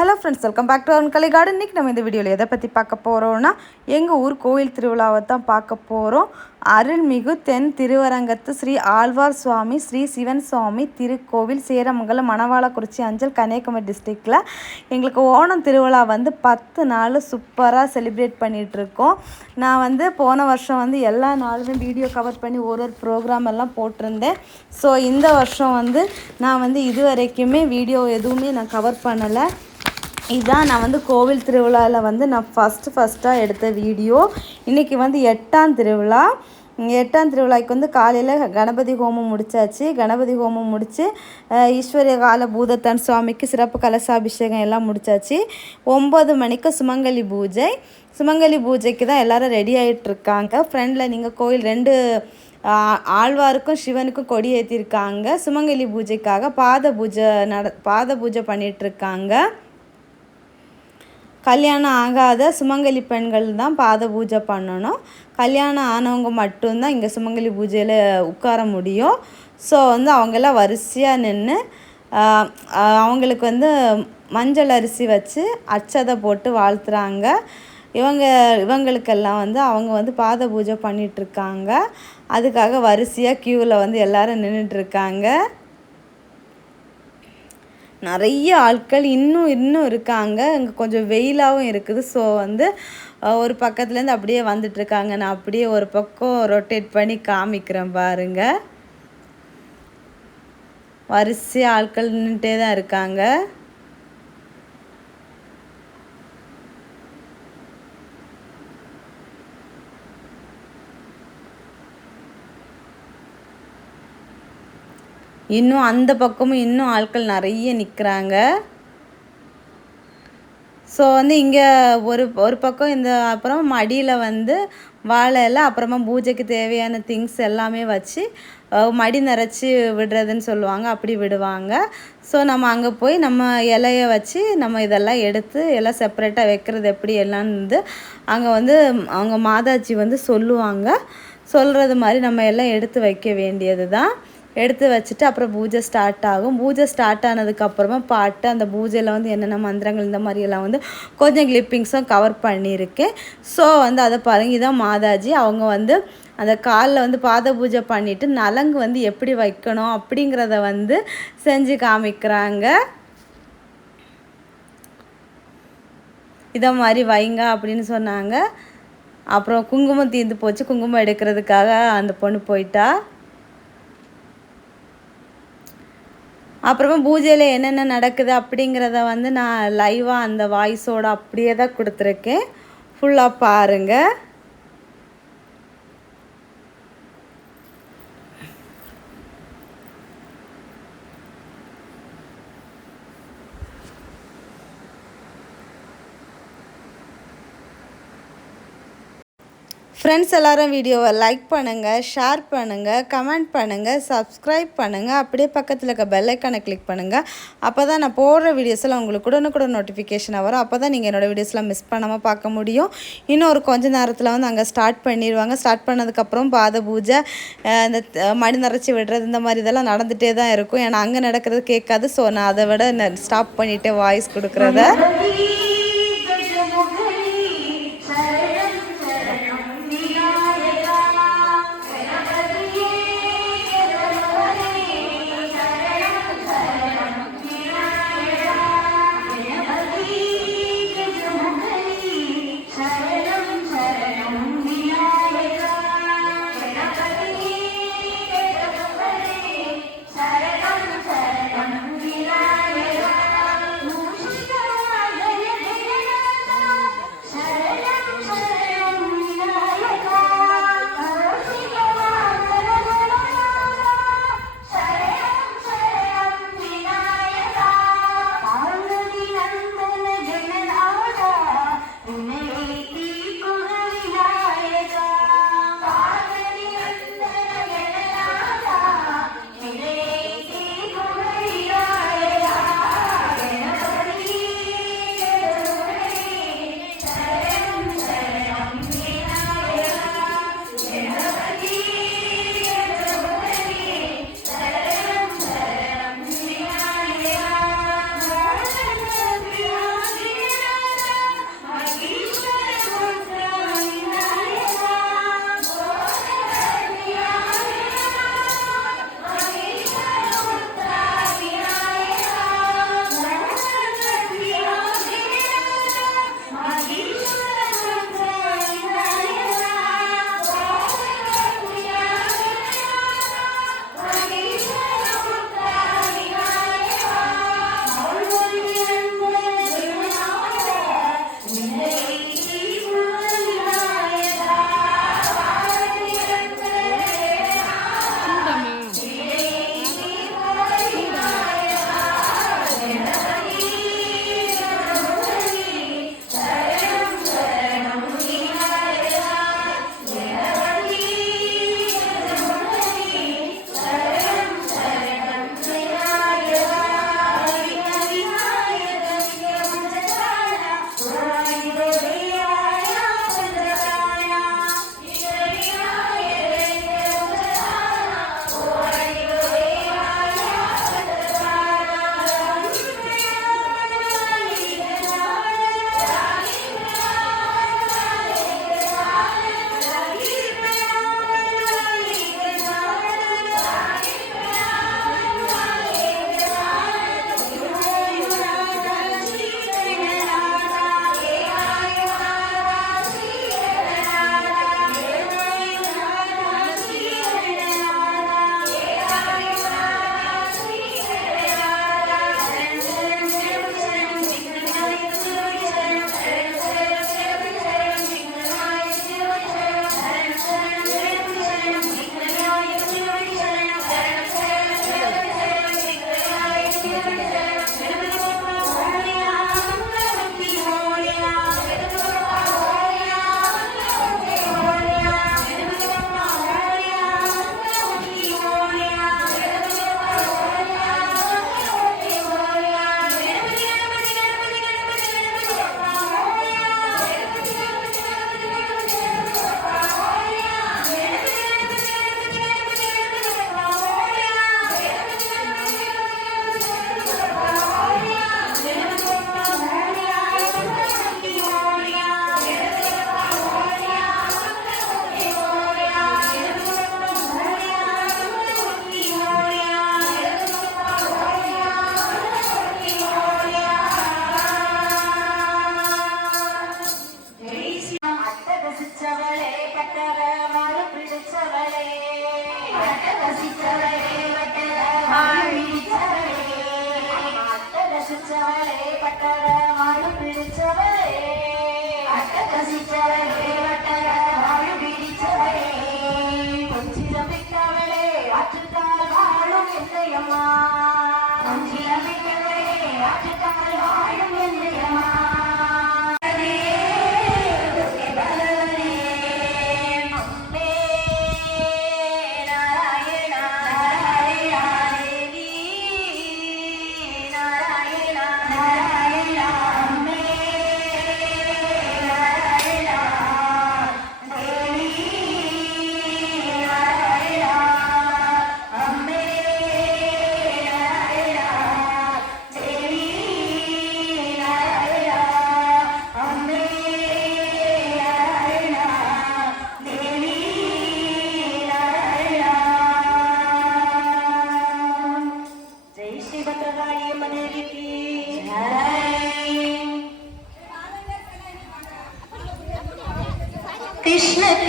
Hello friends welcome back to Kalai garden இன்றைக்கி நம்ம இந்த வீடியோவில் எதை பற்றி பார்க்க போகிறோம்னா எங்கள் ஊர் கோயில் திருவிழாவை தான் பார்க்க போகிறோம் அருள்மிகு தென் திருவரங்கத்து ஸ்ரீ ஆழ்வார் சுவாமி ஸ்ரீ சிவன் சுவாமி திருக்கோவில் சேரமங்கலம் மணவாளக்குறிச்சி அஞ்சல் கன்னியாகுமரி டிஸ்ட்ரிக்டில் எங்களுக்கு ஓணம் திருவிழா வந்து பத்து நாள் சூப்பராக செலிப்ரேட் பண்ணிகிட்ருக்கோம் நான் வந்து போன வருஷம் வந்து எல்லா நாளுமே வீடியோ கவர் பண்ணி ஒரு ஒரு ப்ரோக்ராம் எல்லாம் போட்டிருந்தேன். ஸோ இந்த வருஷம் வந்து நான் வந்து இது வரைக்குமே வீடியோ எதுவுமே நான் கவர் பண்ணலை. இதுதான் நான் வந்து கோவில் திருவிழாவில் வந்து நான் ஃபஸ்ட்டு ஃபஸ்ட்டாக எடுத்த வீடியோ. இன்றைக்கி வந்து எட்டாம் திருவிழா. எட்டாம் திருவிழாக்கு வந்து காலையில் கணபதி ஹோமம் முடித்தாச்சு கணபதி ஹோமம் முடித்து ஈஸ்வரிய கால பூதத்தன் சுவாமிக்கு சிறப்பு கலசாபிஷேகம் எல்லாம் முடித்தாச்சு ஒம்பது மணிக்கு சுமங்கலி பூஜை. சுமங்கலி பூஜைக்கு தான் எல்லோரும் ரெடி ஆகிட்டுருக்காங்க ஃப்ரெண்டில் நீங்கள் கோயில் ரெண்டு ஆழ்வாருக்கும் சிவனுக்கும் கொடி ஏற்றிருக்காங்க சுமங்கலி பூஜைக்காக பாத பூஜை நட பாத பூஜை பண்ணிகிட்ருக்காங்க கல்யாணம் ஆகாத சுமங்கலி பெண்கள் தான் பாத பூஜை பண்ணணும். கல்யாணம் ஆனவங்க மட்டும்தான் இங்கே சுமங்கலி பூஜையில் உட்கார முடியும். ஸோ வந்து அவங்கெல்லாம் வரிசையாக நின்று அவங்களுக்கு வந்து மஞ்சள் அரிசி வச்சு அச்சதை போட்டு வாழ்த்துறாங்க. இவங்க இவங்களுக்கெல்லாம் வந்து அவங்க வந்து பாத பூஜை பண்ணிகிட்ருக்காங்க அதுக்காக வரிசையாக க்யூவில் வந்து எல்லோரும் நின்றுட்டுருக்காங்க நிறைய ஆட்கள் இன்னும் இன்னும் இருக்காங்க. இங்கே கொஞ்சம் வெயிலாகவும் இருக்குது. ஸோ வந்து ஒரு பக்கத்துலேருந்து அப்படியே வந்துட்டுருக்காங்க. நான் அப்படியே ஒரு பக்கம் ரொட்டேட் பண்ணி காமிக்கிறேன் பாருங்கள் வரிசையாக ஆட்கள் நின்றுட்டே தான் இருக்காங்க. இன்னும் அந்த பக்கமும் இன்னும் ஆட்கள் நிறைய நிற்கிறாங்க ஸோ வந்து இங்கே ஒரு ஒரு பக்கம் இந்த அப்புறம் மடியில் வந்து வாழை இலை அப்புறமா பூஜைக்கு தேவையான திங்ஸ் எல்லாமே வச்சு மடி நிறச்சி விடுறதுன்னு சொல்லுவாங்க. அப்படி விடுவாங்க. ஸோ நம்ம அங்கே போய் நம்ம இலைய வச்சு நம்ம இதெல்லாம் எடுத்து எல்லாம் செப்பரேட்டாக வைக்கிறது எப்படி எல்லாம் வந்து அங்கே வந்து அவங்க மாதாஜி வந்து சொல்லுவாங்க. சொல்கிறது மாதிரி நம்ம எல்லாம் எடுத்து வைக்க வேண்டியது தான் எடுத்து வச்சுட்டு அப்புறம் பூஜை ஸ்டார்ட் ஆகும். பூஜை ஸ்டார்ட் ஆனதுக்கப்புறமா பாட்டு அந்த பூஜையில் வந்து என்னென்ன மந்திரங்கள் இந்த மாதிரியெல்லாம் வந்து கொஞ்சம் கிளிப்பிங்ஸும் கவர் பண்ணியிருக்கேன். ஸோ வந்து அதை பாருங்க இதான் மாதாஜி. அவங்க வந்து அந்த காலில் வந்து பாத பூஜை பண்ணிவிட்டு நலங்கு வந்து எப்படி வைக்கணும் அப்படிங்கிறத வந்து செஞ்சு காமிக்கிறாங்க. இதை மாதிரி வைங்க அப்படின்னு சொன்னாங்க. அப்புறம் குங்குமம் தீர்ந்து போச்சு. குங்குமம் எடுக்கிறதுக்காக அந்த பொண்ணு போயிட்டா. அப்புறமா பூஜையில் என்னென்ன நடக்குது அப்படிங்கிறத வந்து நான் லைவாக அந்த வாய்ஸோடு அப்படியே தான் கொடுத்துருக்கேன். ஃபுல்லாக பாருங்கள் ஃப்ரெண்ட்ஸ் எல்லோரும் வீடியோவை லைக் பண்ணுங்கள் ஷேர் பண்ணுங்கள் கமெண்ட் பண்ணுங்கள் சப்ஸ்கிரைப் பண்ணுங்கள் அப்படியே பக்கத்தில் இருக்க பெல்லைக்கானை கிளிக் பண்ணுங்கள் அப்போ தான் நான் போடுற வீடியோஸில் உங்களுக்கு உடனுக்குடன் நோட்டிஃபிகேஷனாக வரும். அப்போ தான் நீங்கள் என்னோடய வீடியோஸ்லாம் மிஸ் பண்ணாமல் பார்க்க முடியும். இன்னும் ஒரு கொஞ்ச நேரத்தில் வந்து அங்கே ஸ்டார்ட் பண்ணிடுவாங்க. ஸ்டார்ட் பண்ணதுக்கப்புறம் பாத பூஜை இந்த மடி நிறச்சி விடுறது இந்த மாதிரி இதெல்லாம் நடந்துகிட்டே தான் இருக்கும். ஏன்னா அங்கே நடக்கிறது கேட்காது. ஸோ நான் அதை விட ஸ்டாப் பண்ணிவிட்டு வாய்ஸ் கொடுக்குறத.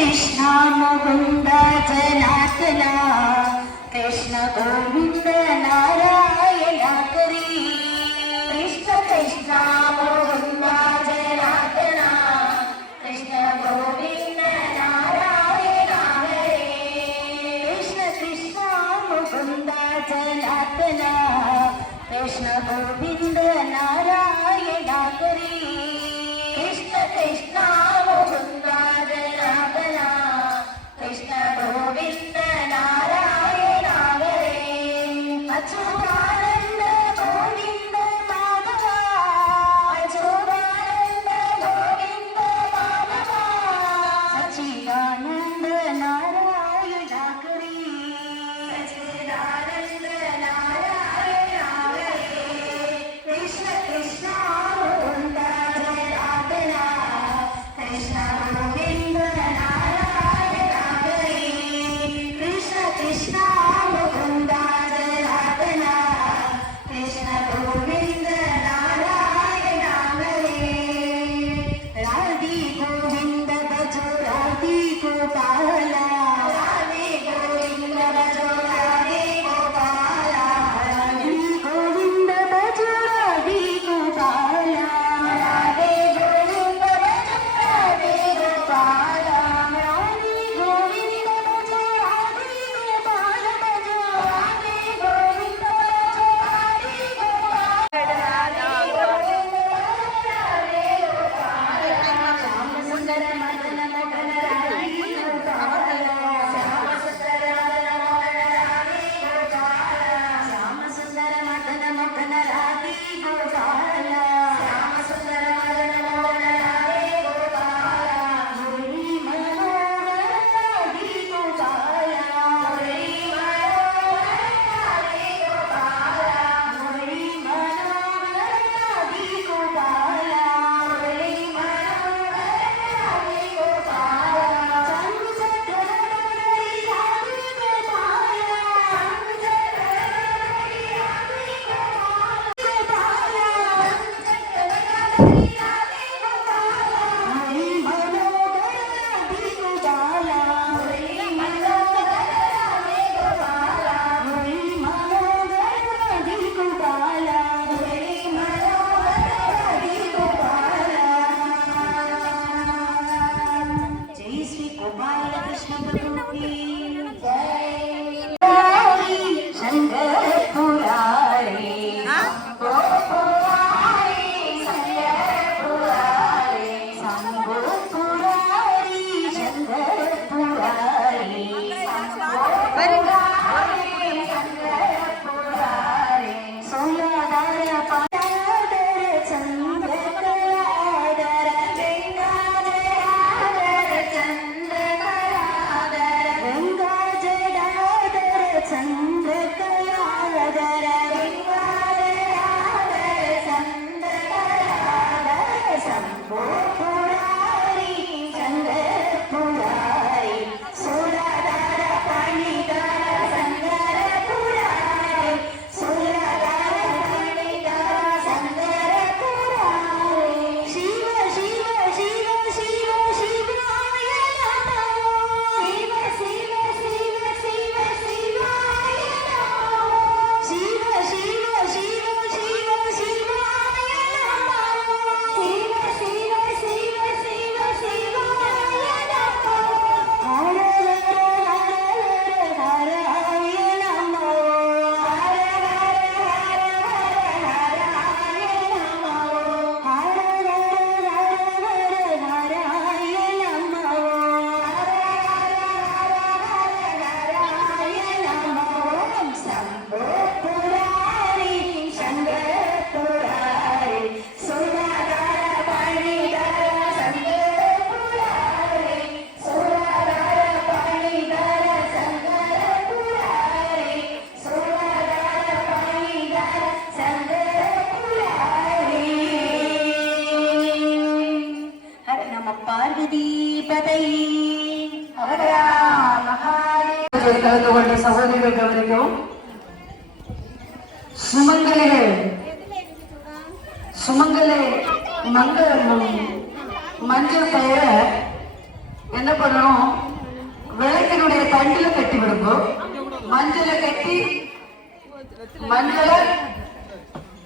കൃഷ്ണ മുകുന്ദ ജനാർദ്ദന കൃഷ്ണ ഗോവിന്ദ നാരായണ കൃഷ്ണ കൃഷ്ണ മുകുന്ദ കൃഷ്ണ ഗോവിന്ദ നാരായണ കൃഷ്ണ കൃഷ്ണ മുകുന്ദ ജനാർദ്ദന കൃഷ്ണ ഗോവിന്ദ നാരായണ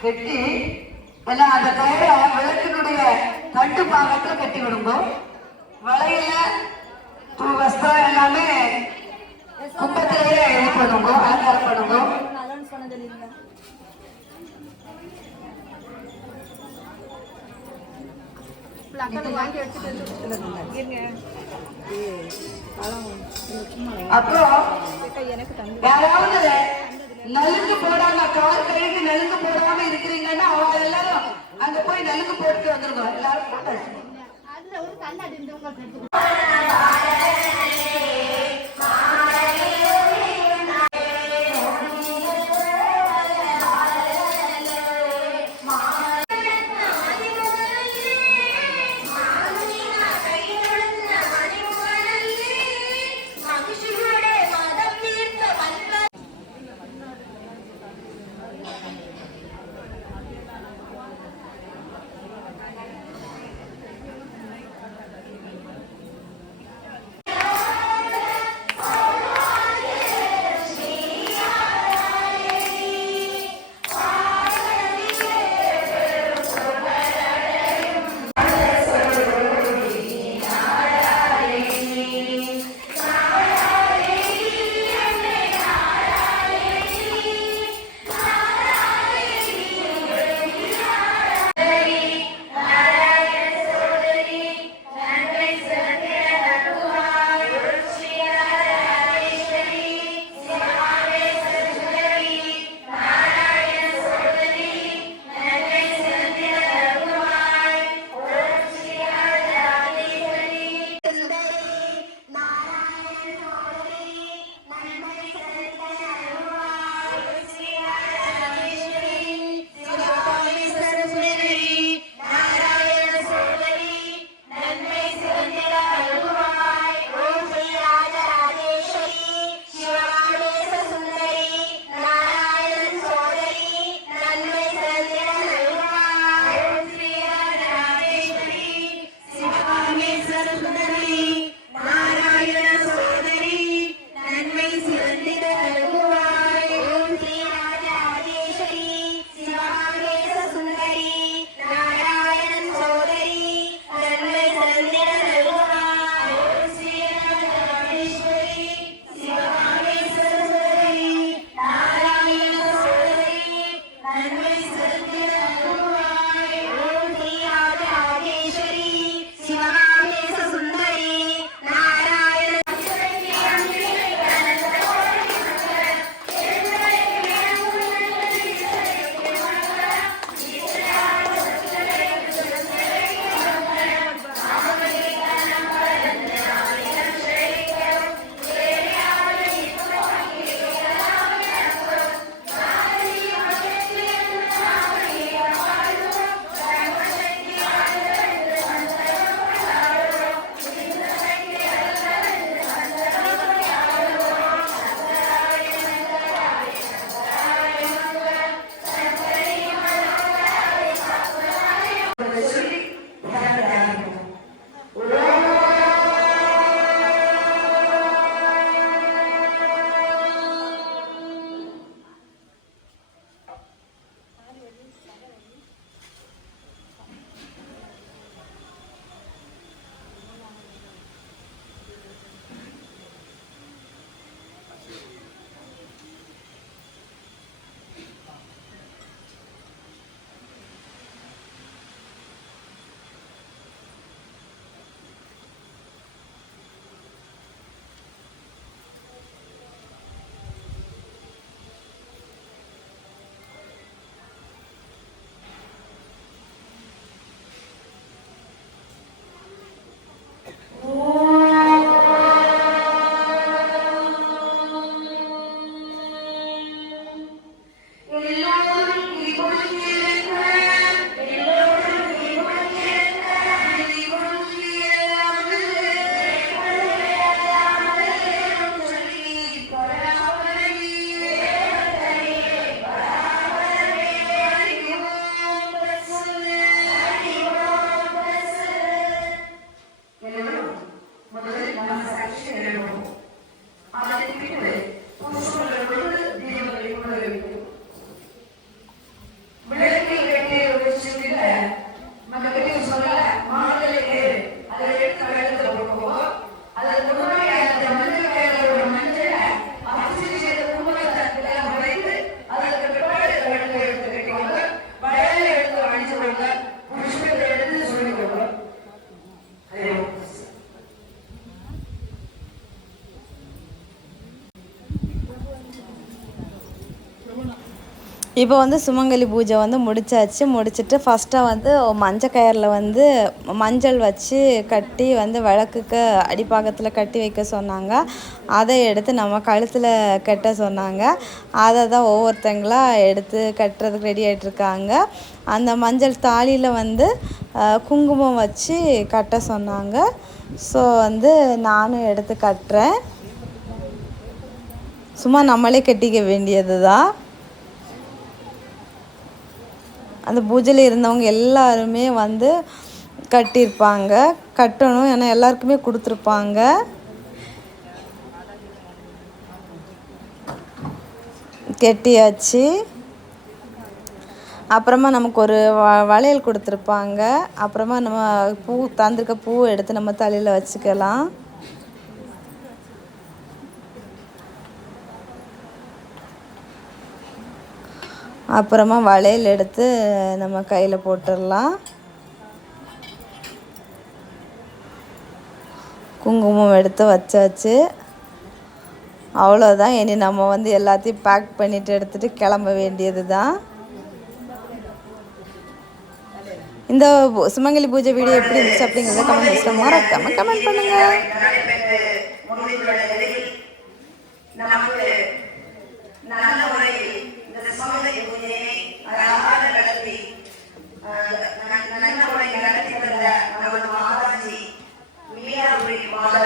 கட்டி எல்லாம் அந்த கயிற விளக்கினுடைய தண்டு பாகத்துல கட்டி விடுங்க. வளையல பூ வஸ்திரம் எல்லாமே கும்பத்திலேயே இது பண்ணுங்க அலங்காரம் பண்ணுங்க அப்புறம் யாராவது நலுங்கு போடாம கால் கழுவி நலுங்கு போடாம இருக்கிறீங்கன்னா அவங்க எல்லாரும் அங்க போய் நலுங்கு போட்டு வந்துருங்க. எல்லாரும் போட்டாச்சு. இப்போ வந்து சுமங்கலி பூஜை வந்து முடிச்சாச்சு. முடிச்சிட்டு ஃபஸ்ட்டாக வந்து மஞ்சள் கயரில் வந்து மஞ்சள் வச்சு கட்டி வந்து விளக்குக்கு அடிப்பாகத்தில் கட்டி வைக்க சொன்னாங்க. அதை எடுத்து நம்ம கழுத்தில் கட்ட சொன்னாங்க. அதை தான் ஒவ்வொருத்தங்களாக எடுத்து கட்டுறதுக்கு ரெடி ஆகிட்ருக்காங்க அந்த மஞ்சள் தாலியில் வந்து குங்குமம் வச்சு கட்ட சொன்னாங்க. ஸோ வந்து நானும் எடுத்து கட்டுறேன். சும்மா நம்மளே கட்டிக்க வேண்டியது தான் அந்த பூஜையில் இருந்தவங்க எல்லாருமே வந்து கட்டியிருப்பாங்க. கட்டணும். ஏன்னா எல்லாருக்குமே கொடுத்துருப்பாங்க. கெட்டியாச்சு. அப்புறமா நமக்கு ஒரு வ வளையல் கொடுத்துருப்பாங்க. அப்புறமா நம்ம பூ தந்திருக்க பூவை எடுத்து நம்ம தலையில் வச்சுக்கலாம். அப்புறமா வளையல் எடுத்து நம்ம கையில் போட்டுடலாம். குங்குமம் எடுத்து வச்சாச்சு. அவ்வளோதான் இனி நம்ம வந்து எல்லாத்தையும் பேக் பண்ணிவிட்டு எடுத்துகிட்டு கிளம்ப வேண்டியது தான் இந்த சுமங்கலி பூஜை வீடியோ எப்படி இருந்துச்சு அப்படிங்கிறத கமெண்ட் பாக்ஸில் மறக்காமல் கமெண்ட் பண்ணுங்கள் நடைபெற்று முடிவுள்ள நிலையில் நமக்கு அழகான நடத்தி நல்ல முறையில் நடத்தி வந்த நமது மாதாஜி மீனாபுரி மாதா